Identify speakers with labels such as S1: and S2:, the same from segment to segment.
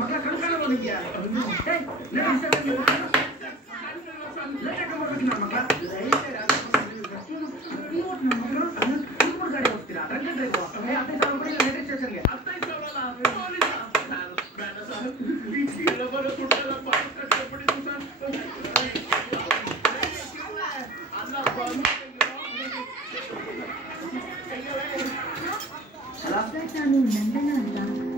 S1: ಮಗ ಕಣ್ಕಾಣ ಬಂದಿದ್ಯಾ ನಾನು ನಂದನ ಅಂತ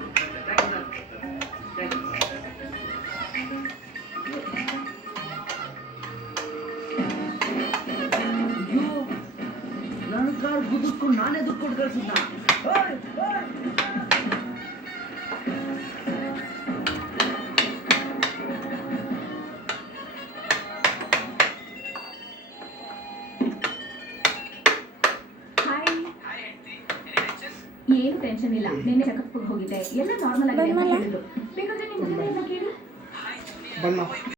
S2: ಗುದುಕ್ಕಾರ ಗುದುಕ್ಕು ನಾನೇ ದುಡ್ಡು ಕೊಟ್ಟು ಕಳಿಸಿದ್ದ ಏನು ಟೆನ್ಷನ್ ಇಲ್ಲ ನಿನ್ನೆ ಚೆಕಪ್ ಹೋಗಿದ್ದೆ ಎಲ್ಲ ನಾರ್ಮಲ್ ಆಗಿದೆ ಅಂತ ಹೇಳಿದ್ರು ಬೇಕಾದ್ರೆ ನಿಮ್ಮ ಜೊತೆ ಎಲ್ಲ ಕೇಳಿ ಬಣ್ಣ